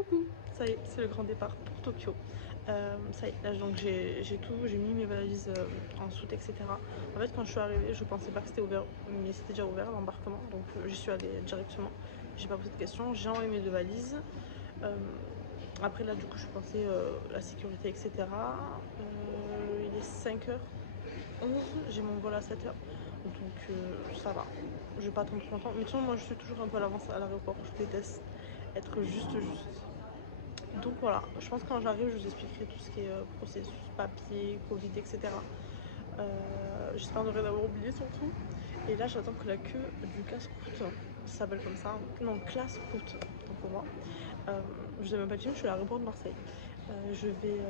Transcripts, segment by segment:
Coucou, ça y est, c'est le grand départ pour Tokyo. Ça y est, là donc j'ai tout, j'ai mis mes valises en soute, etc. En fait, quand je suis arrivée, je pensais pas que c'était ouvert, mais c'était déjà ouvert l'embarquement, donc j'y suis allée directement. J'ai pas posé de questions, j'ai envoyé mes deux valises. Après, là, du coup, je pensais la sécurité, etc. Il est 5h11, j'ai mon vol à 7h, donc ça va. Je vais pas attendre trop longtemps, mais de toute façon, moi je suis toujours un peu à l'avance à l'aéroport, je déteste être juste. Donc voilà, je pense que quand j'arrive, je vous expliquerai tout ce qui est processus, papier, Covid, etc. J'espère ne rien avoir oublié surtout. Et là, j'attends que la queue du casse-croûte, ça s'appelle comme ça, non, classe-croûte, pour moi. Je ne sais même pas dire, je suis à l'aéroport de Marseille. Je vais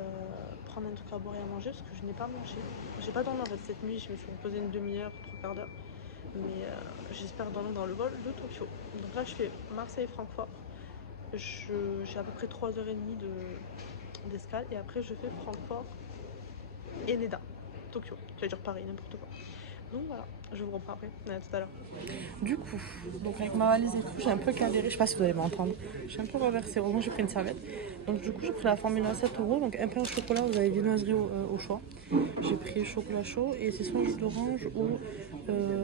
prendre un truc à boire et à manger parce que je n'ai pas mangé. J'ai pas dormi en fait cette nuit, je me suis reposée une demi-heure, trois quarts d'heure. Mais j'espère dormir dans le vol de Tokyo. Donc là, je fais Marseille-Francfort. J'ai à peu près 3h30 d'escale et après je fais Francfort et Neda, Tokyo. J'allais dire Paris, n'importe quoi. Donc voilà, je vous reprends après, à tout à l'heure. Du coup, donc avec ma valise et tout, j'ai un peu galéré, je sais pas si vous allez m'entendre. J'ai un peu reversé, heureusement j'ai pris une serviette. Donc du coup j'ai pris la formule à 7 €, donc un pain au chocolat, vous avez viennoiserie au choix. J'ai pris chocolat chaud et c'est soit jus d'orange ou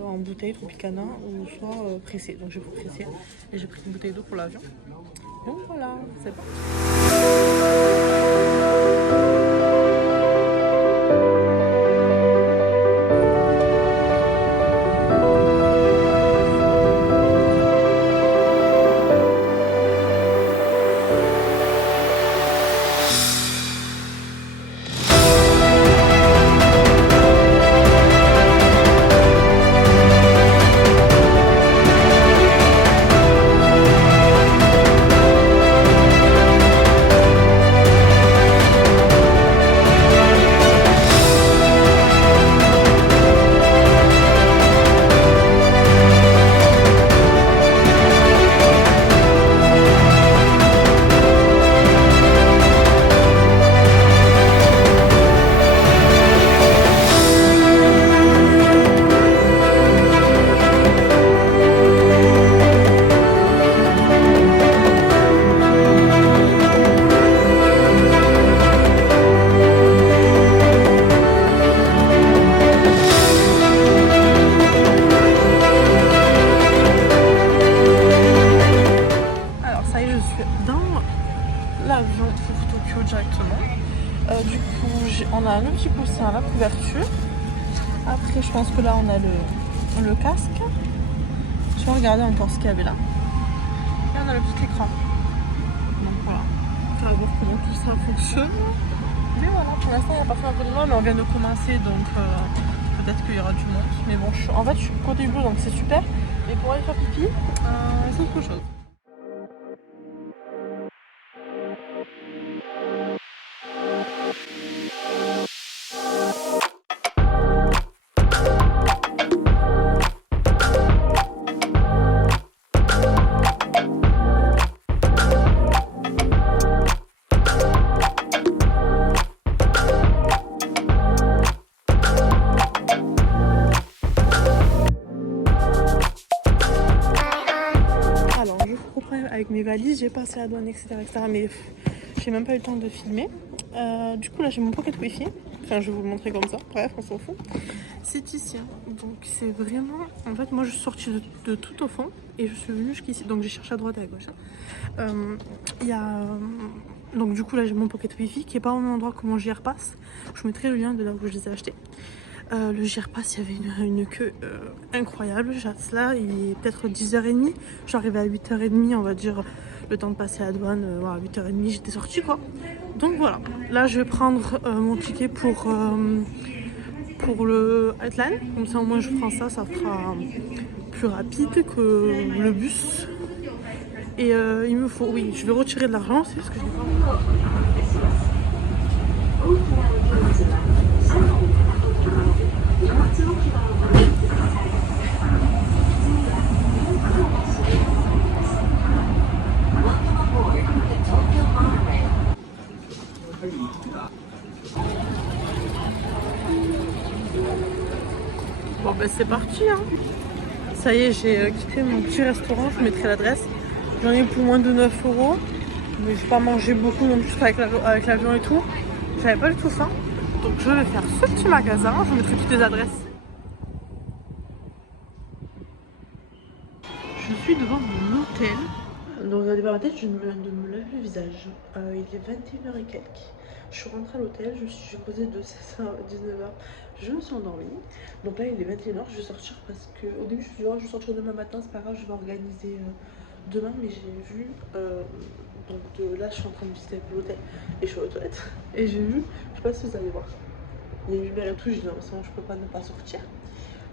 en bouteille Tropicana ou soit pressé. Donc j'ai pris pressé et j'ai pris une bouteille d'eau pour l'avion. Donc voilà, c'est parti. L'avion pour Tokyo directement. Du coup, on a le petit coussin à la couverture. Après, je pense que là, on a le casque. Je vais regarder encore ce qu'il y avait là. Et on a le petit écran. Donc voilà, ça va voir comment tout ça fonctionne. Mais voilà, pour l'instant, il n'y a pas fait un peu de monde, mais on vient de commencer, donc peut-être qu'il y aura du monde. Mais bon, en fait, je suis côté bleu, donc c'est super. Mais pour aller faire pipi, c'est autre chose. Avec mes valises, j'ai passé la douane, etc. Mais j'ai même pas eu le temps de filmer. Du coup, là, j'ai mon pocket wifi. Enfin, je vais vous le montrer comme ça. Bref, on s'en fout. C'est ici. Donc, c'est vraiment. En fait, moi, je suis sortie de tout au fond et je suis venue jusqu'ici. Donc, j'ai cherché à droite et à gauche. Il y a. Donc, du coup, là, j'ai mon pocket wifi qui est pas au même endroit que mon JR Pass. Je vous mettrai le lien de là où je les ai achetés. Le JR Pass, il y avait une queue incroyable. Là, il est peut-être 10h30. Je suis arrivée à 8h30, on va dire, le temps de passer la douane. Voilà, 8h30, j'étais sortie, quoi. Donc voilà. Là, je vais prendre mon ticket pour le Heartline. Comme ça, au moins, je prends ça. Ça fera plus rapide que le bus. Et il me faut... Oui, je vais retirer de l'argent. C'est ce que je n'ai pas. Bon ben c'est parti hein. Ça y est, j'ai quitté mon petit restaurant, je vous mettrai l'adresse. J'en ai pour moins de 9 €. Mais j'ai pas mangé beaucoup non plus avec l'avion et tout. J'avais pas du tout faim. Donc je vais faire ce petit magasin. Je vous mettrai toutes les adresses. Je suis devant mon hôtel. Donc au départ de ma tête, je me lave le visage. Il est 21h et quelques. Je suis rentrée à l'hôtel, j'ai posé de 16h à 19h. Je me suis endormie. Donc là il est 21h, je vais sortir parce que au début je me suis dit oh, je vais sortir demain matin, c'est pas grave, je vais organiser demain. Mais j'ai vu, donc là je suis en train de visiter l'hôtel et je suis aux toilettes. Et j'ai vu, je sais pas si vous allez voir, il y a eu bien la touche, j'ai dit non mais sinon je peux pas ne pas sortir.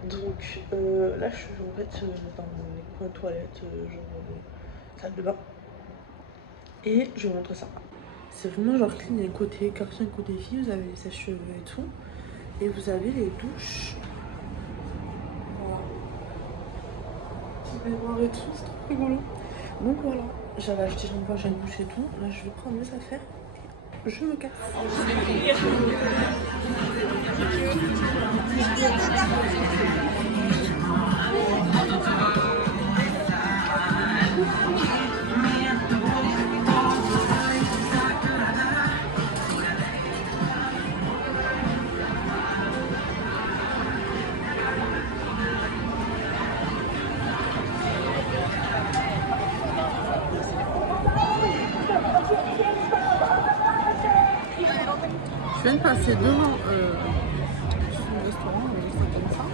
Donc là je suis en fait dans les coins de toilettes, genre salle de bain. Et je vous montre ça. C'est vraiment genre clean, il y a un côté garçon, un côté fille, vous avez les sèche-cheveux et tout. Et vous avez les douches. Voilà. Petit baignoire et tout, c'est trop rigolo. Donc voilà, j'avais acheté shampoing, j'ai une douche et tout. Là je vais prendre mes affaires et je me casse. Je viens de passer devant ce restaurant, comme ça,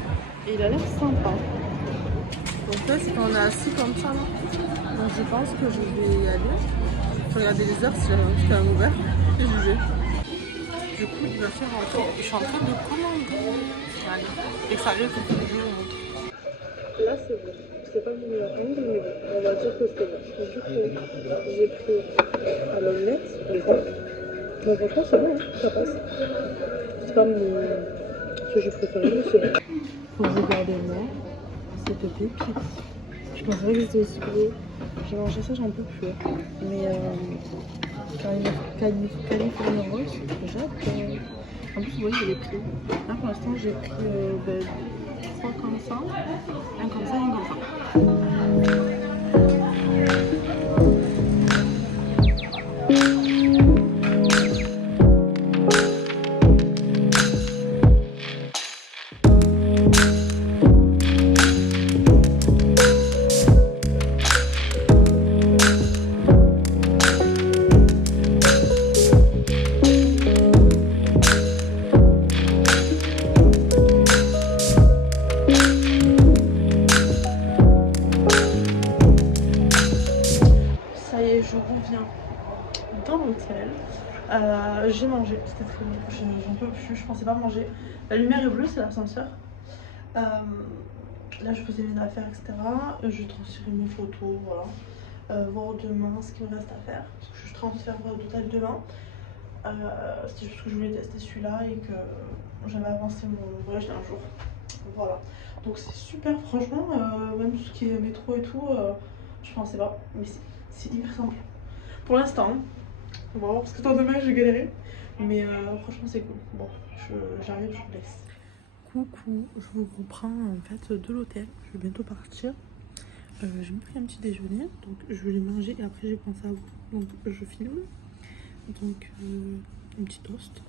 et il a l'air sympa. Donc là, c'est quand on est assis comme ça là. Donc je pense que je vais y aller. Je vais regarder les heures si c'est quand même ouvert. Et j'y vais. Du coup, il va faire un tour. Je suis en train de commander. Allez. Et que ça arrive pour que je vous montre. Là, c'est bon. C'est pas mon meilleur angle, mais bon, on va dire que c'est bon. Du coup, j'ai pris à l'omelette. Bon, franchement, c'est bon, hein, ça passe. C'est pas ce que j'ai préféré, mais c'est bon. Faut que vous regardez moi, cette pépite. Je pensais pas que c'était aussi gros. J'ai mangé ça, j'en peux plus. Mais California Rolls, j'adore. En plus, vous voyez, j'ai les prix. Là, pour l'instant, j'ai pris 3 comme ça, un comme ça et un comme ça. Je reviens dans l'hôtel. J'ai mangé, c'était très bon. J'en peux plus, je pensais pas manger. La lumière est bleue, c'est l'ascenseur. Là, je faisais mes affaires, etc. Je transférais mes photos, voilà. Voir demain ce qu'il me reste à faire. Parce que je transfère d'hôtel demain. C'était juste que je voulais tester celui-là et que j'avais avancé mon voyage d'un jour. Voilà. Donc c'est super, franchement, même tout ce qui est métro et tout, je pensais pas. Mais c'est hyper simple. Pour l'instant, on va voir parce que tant demain j'ai galéré. Mais franchement c'est cool. Bon, j'arrive, je vous laisse. Coucou, je vous reprends en fait de l'hôtel. Je vais bientôt partir. J'ai pris un petit déjeuner, donc je vais les manger et après j'ai pensé à vous. Donc je filme. Donc un petit toast.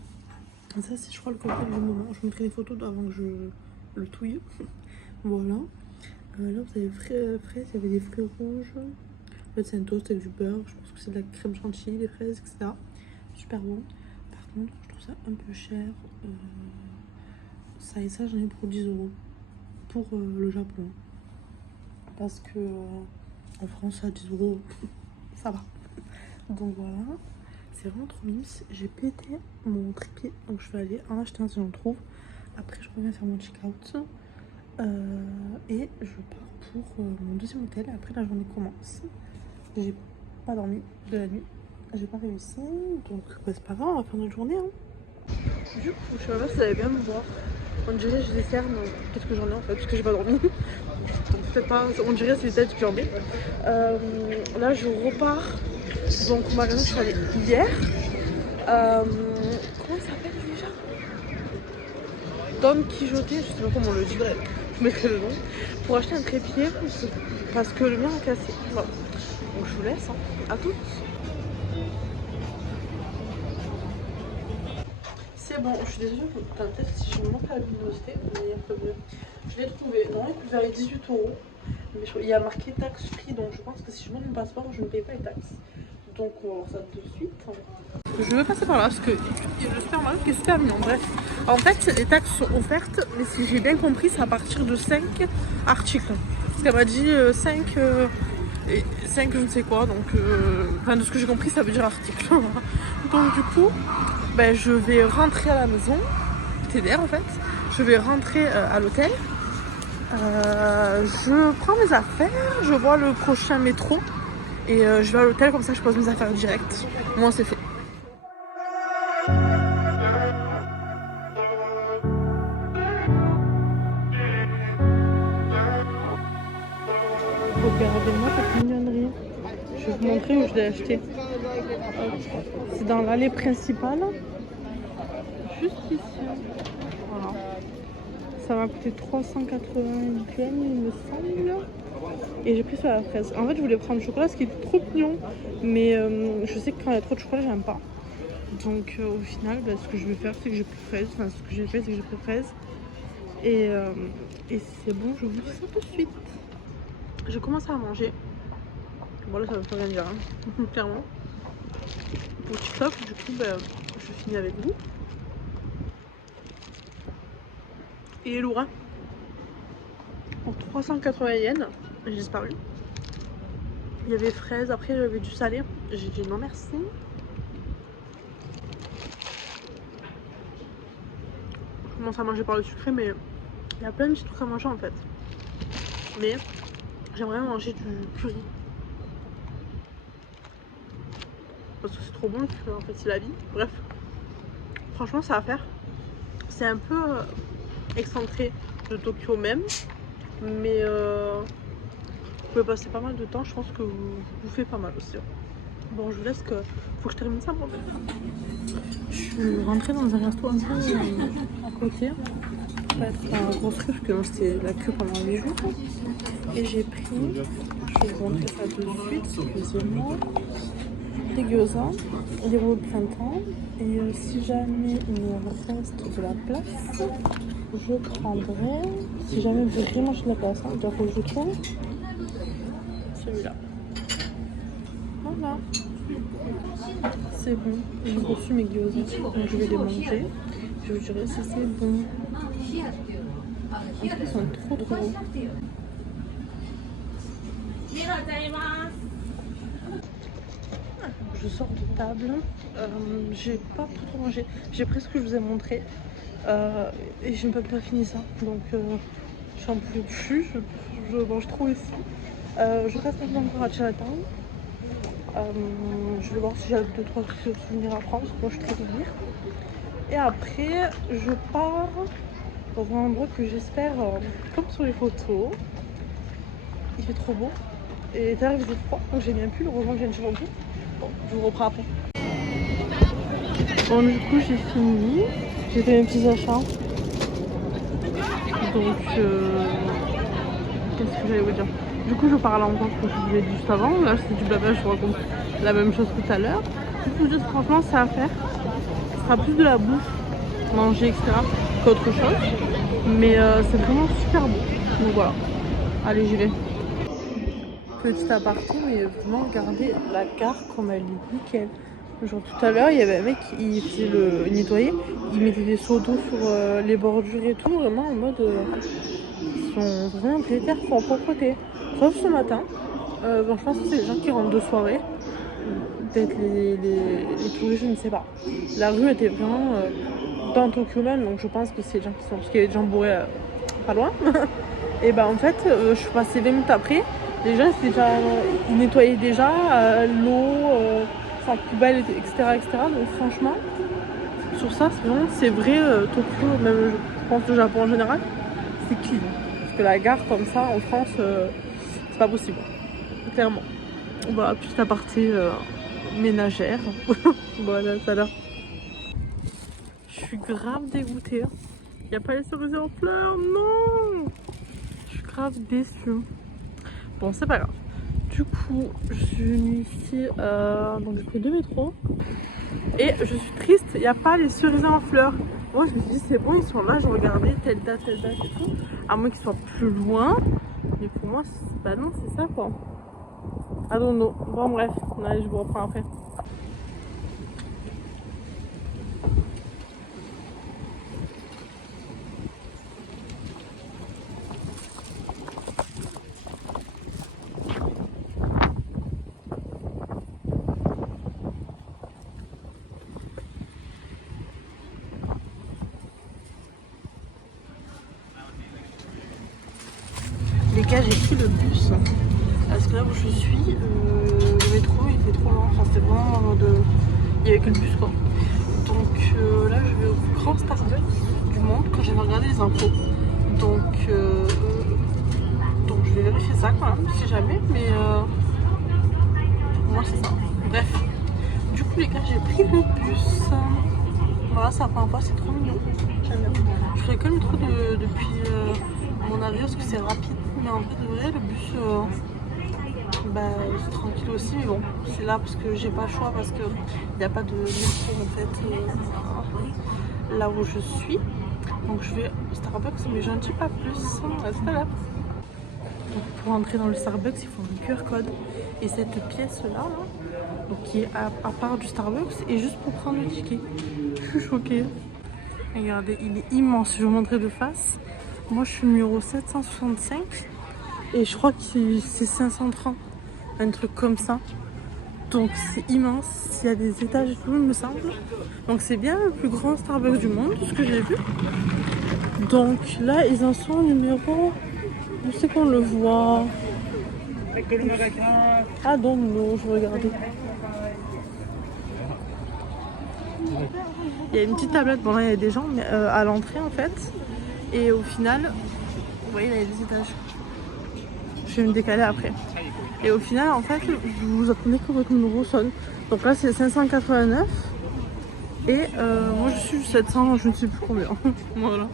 Ça c'est je crois le cocktail du moment. Je vous mettrai des photos avant que je le touille. Voilà. Là vous avez fraises, il y avait des fruits rouges. En fait c'est un toast avec du beurre. Je pense que c'est de la crème chantilly, des fraises, etc. Super bon. Par contre je trouve ça un peu cher. Ça et ça j'en ai pour 10 € pour le Japon. Parce que en France à 10 € ça va. Donc voilà. C'est vraiment trop mimes. J'ai pété mon trépied, donc je vais aller en acheter un si j'en trouve. Après je reviens faire mon check-out et je pars pour mon deuxième hôtel. Après la journée commence. J'ai pas dormi de la nuit, j'ai pas réussi, donc bah, c'est pas grave, on va faire notre journée. Hein. Du coup, je sais pas si vous allez bien me voir. On dirait j'ai des cernes, peut-être que j'en ai en fait, parce que j'ai pas dormi. Donc peut-être pas, on dirait c'est peut-être que j'en ai. Là je repars. Donc au magasin je suis allée hier. Comment ça s'appelle déjà? Don Quijote, je sais pas comment on le dit, bref, je mettrai le nom. Pour acheter un trépied parce que le mien a cassé. Voilà. Donc je vous laisse, hein. À toutes. C'est bon, je suis désolée, peut-être si je me montre à la luminosité, je l'ai trouvé. Non, il coûte vers les 18 €. Mais il y a marqué taxe free, donc je pense que si je montre mon passeport, je ne paye pas les taxes. Donc on va voir ça tout de suite. Je veux passer par là parce que il y a le supermarché qui est super mignon. Bref, en fait, les taxes sont offertes, mais si j'ai bien compris, c'est à partir de 5 articles. Parce qu'elle m'a dit 5, je ne sais quoi, donc enfin, de ce que j'ai compris, ça veut dire article. Donc du coup, ben, je vais rentrer à la maison, TDR en fait. Je vais rentrer à l'hôtel. Je prends mes affaires, je vois le prochain métro et je vais à l'hôtel, comme ça je pose mes affaires direct. Moi c'est fait. Regardez-moi cette mignonnerie. Je vais vous montrer où je l'ai acheté. C'est dans l'allée principale. Juste ici. Voilà. Ça m'a coûté 380 yens, il me semble. Et j'ai pris sur la fraise. En fait, je voulais prendre le chocolat, ce qui est trop mignon. Mais je sais que quand il y a trop de chocolat, j'aime pas. Donc au final, bah, ce que je vais faire, c'est que j'ai pris fraise. Enfin, ce que j'ai fait, c'est que j'ai pris fraise. Et c'est bon, je vous dis ça tout de suite. J'ai commencé à manger. Bon là, ça veut pas rien dire, hein. Clairement. Pour TikTok, du coup, bah, je finis avec vous. Et Laura, pour 380 yens, j'ai disparu. Il y avait fraise, après j'avais du salé. J'ai dit non merci. Je commence à manger par le sucré, mais il y a plein de petits trucs à manger en fait. Mais j'aimerais manger du curry. Parce que c'est trop bon le curry, en fait, c'est la vie. Bref, franchement, ça va faire. C'est un peu excentré de Tokyo même. Mais vous pouvez passer pas mal de temps. Je pense que vous bouffez pas mal aussi. Bon, je vous laisse que... Faut que je termine ça, moi. Je suis rentrée dans un resto un peu à côté. Pas être un gros truc, parce que c'était la queue pendant 8 jours. Et j'ai pris, je vais vous montrer ça tout de suite, excusez-moi, des gyoza, des roues de printemps. Et si jamais il me reste de la place, je prendrai, si jamais vraiment j'ai de la place, hein, donc je trouve celui-là. Voilà. C'est bon, j'ai reçu mes gyoza, donc je vais les manger. Je vous dirai si c'est bon. En fait, ils sont trop beaux. Je sors de table, j'ai pas trop mangé, j'ai pris ce que je vous ai montré et j'ai même pas fini ça, donc j'en peux plus, je mange trop ici. Je reste maintenant encore à Chinatown. Je vais voir si j'ai 2-3 souvenirs à prendre, parce que moi je suis très souvenir. Et après je pars dans un endroit que j'espère, comme sur les photos, il fait trop beau. Et d'ailleurs il faisait froid, donc j'ai bien pu, heureusement que j'ai une chemise. Bon, je vous reprends après. Bon, du coup j'ai fini, j'ai fait mes petits achats. Donc qu'est-ce que j'allais vous dire? Du coup je pars à l'encontre que je vous ai dit juste avant. Là c'est du blabla, je vous raconte la même chose que tout à l'heure. Je vous dis franchement c'est à faire. Ce sera plus de la bouffe, manger etc. qu'autre chose. Mais c'est vraiment super beau. Donc voilà. Allez j'y vais. Petit aparté, mais vraiment regardez la gare comme elle est nickel. Genre tout à l'heure il y avait un mec qui faisait il nettoyait, il mettait des seaux d'eau sur les bordures et tout, vraiment en mode ils sont vraiment déter, ils sont en propreté. Sauf ce matin, bon je pense que c'est les gens qui rentrent de soirée, peut-être les touristes, je ne sais pas. La rue était vraiment dans Tokyo même, donc je pense que c'est les gens qui sont, parce qu'il y a des gens bourrés pas loin. Et bah en fait je suis passée 20 minutes après. Les gens ils nettoyaient déjà l'eau, sa poubelle, etc., etc. Donc franchement, sur ça, c'est vrai, Tokyo, même je pense le Japon en général, c'est clean. Parce que la gare comme ça en France, c'est pas possible, clairement. Voilà, petite aparté ménagère. Voilà, ça là. Je suis grave dégoûtée. Il n'y a pas les cerisiers en fleurs, non. Je suis grave déçue. Bon, c'est pas grave. Du coup, je suis venue ici, donc j'ai pris 2 métros. Et je suis triste, il n'y a pas les cerisiers en fleurs. Moi je me suis dit c'est bon, ils sont là, je regardais telle date et tout. À moins qu'ils soient plus loin. Mais pour moi, bah non, c'est ça quoi. I don't know. Bon bref, allez, je vous reprends après. Les gars, j'ai pris le bus. Parce que là où je suis, le métro il fait trop loin. Enfin, c'était vraiment en mode. Il n'y avait que le bus quoi. Donc là, je vais au plus grand Starbucks du monde quand j'ai regardé les infos. Donc je vais vérifier ça quand même, si jamais. Mais pour moi, c'est ça. Bref. Du coup, les gars, j'ai pris le bus. Voilà, c'est la première fois, c'est trop mignon. J'aime bien. Je ferai que le métro depuis mon avion parce que c'est rapide. Mais en fait, de vrai, le bus, c'est tranquille aussi. Mais bon, c'est là parce que j'ai pas le choix parce qu'il n'y a pas de métro en fait là où je suis. Donc je vais au Starbucks, mais j'en dis pas plus. Reste là. Donc pour entrer dans le Starbucks, il faut un QR code. Et cette pièce-là, donc qui est à part du Starbucks, et juste pour prendre le ticket. Je suis choquée. Regardez, il est immense. Je vais vous montrer de face. Moi, je suis numéro 765. Et je crois que c'est 530. Un truc comme ça. Donc c'est immense. Il y a des étages et tout, il me semble. Donc c'est bien le plus grand Starbucks du monde, ce que j'ai vu. Donc là, ils en sont au numéro... Je sais qu'on le voit. Ah donc non, je vais regarder. Il y a une petite tablette, bon là il y a des gens mais, à l'entrée en fait. Et au final, vous voyez là il y a des étages. Je vais me décaler après. Et au final en fait, vous attendez que votre numéro sonne. Donc là c'est 589. Et moi je suis 700, je ne sais plus combien. Voilà.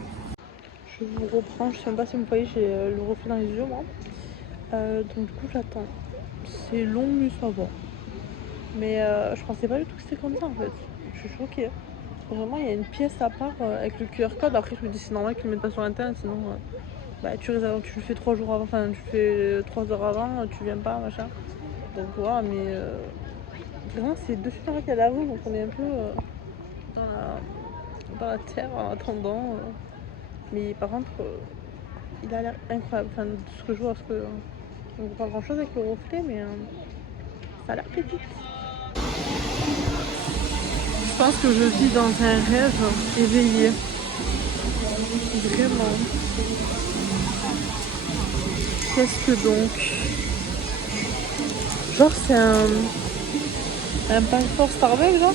Je vous reprends, je sais même pas si vous voyez, j'ai le reflet dans les yeux moi. Donc du coup j'attends. C'est long mais ça va. Mais je pensais pas du tout que c'était comme ça en fait. Je suis choquée. Vraiment il y a une pièce à part avec le QR code. Après je me dis c'est normal qu'ils le mettent pas sur internet sinon tu le fais 3 jours avant, enfin tu le fais 3 heures avant, tu viens pas machin. Donc voilà mais vraiment c'est dessus là qu'il y a la rue donc on est un peu dans la terre en attendant. Mais par contre il a l'air incroyable, enfin de ce que je vois parce que on voit pas grand chose avec le reflet mais ça a l'air pépite. Je pense que je vis dans un rêve éveillé. Vraiment. Qu'est-ce que donc? Genre c'est un passeport Starbucks genre?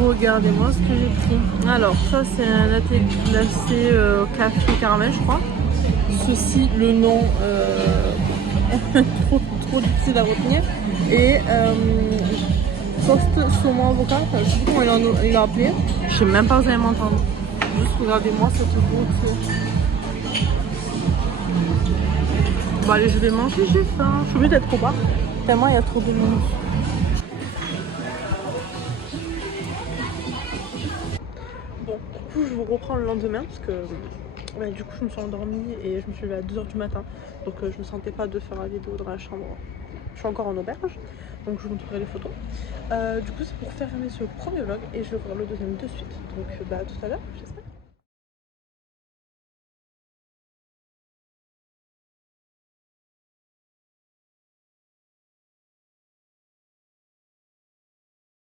Regardez-moi ce que j'ai pris. Alors ça c'est un latte glacé café caramel je crois. Ceci le nom trop difficile à retenir. Et toast saumon avocat, je sais pas comment il l'a appelé. Je sais même pas si vous allez m'entendre. Juste regardez-moi cette beauté. Bon allez je vais manger, j'ai faim. Je suis obligée d'être au bar. Tellement il y a trop de monde. Bon, du coup je vous reprends le lendemain parce que du coup je me suis endormie et je me suis levée à 2 h du matin. Donc je me sentais pas de faire la vidéo dans la chambre. Je suis encore en auberge, donc je vous montrerai les photos. Du coup c'est pour fermer ce premier vlog et je vais voir le deuxième de suite. Donc à tout à l'heure, j'espère.